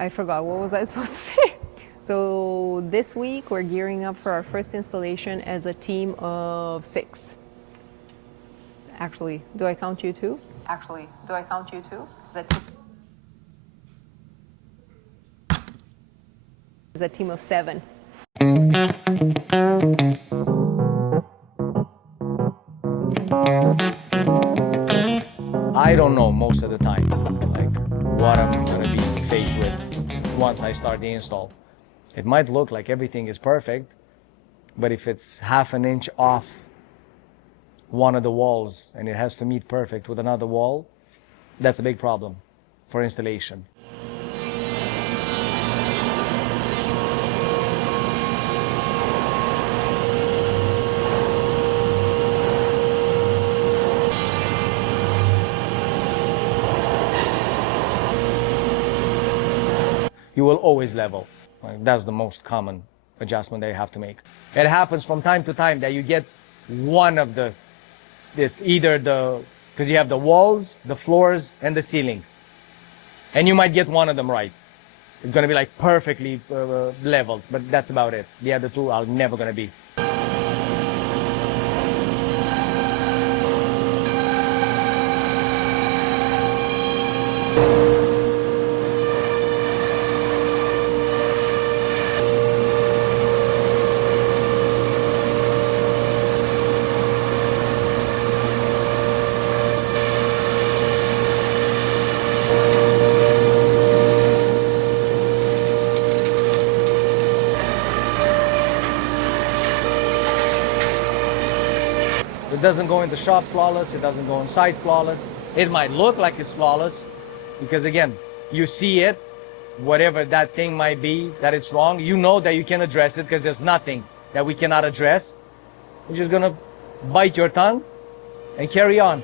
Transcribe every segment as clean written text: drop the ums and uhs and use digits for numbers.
I forgot, what was I supposed to say? So this week we're gearing up for our first installation as a team of 6. Actually, do I count you too? Is a team of 7. I don't know most of the time, like, what I'm gonna be faced with once I start the install. It might look like everything is perfect, but if it's half an inch off one of the walls and it has to meet perfect with another wall, that's a big problem for installation. You will always level. Like, that's the most common adjustment that you have to make. It happens from time to time that you get one of the, it's either because you have the walls, the floors, and the ceiling. And you might get one of them right. It's gonna be like perfectly leveled, but that's about it. The other two are never gonna be. It doesn't go in the shop flawless, it doesn't go inside flawless. It might look like it's flawless because, again, you see it, whatever that thing might be, that it's wrong. You know that you can address it because there's nothing that we cannot address. You're just gonna bite your tongue and carry on.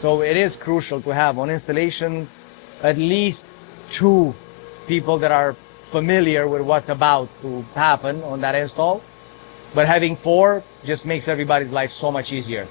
So it is crucial to have on installation at least 2 people that are familiar with what's about to happen on that install. But having 4 just makes everybody's life so much easier.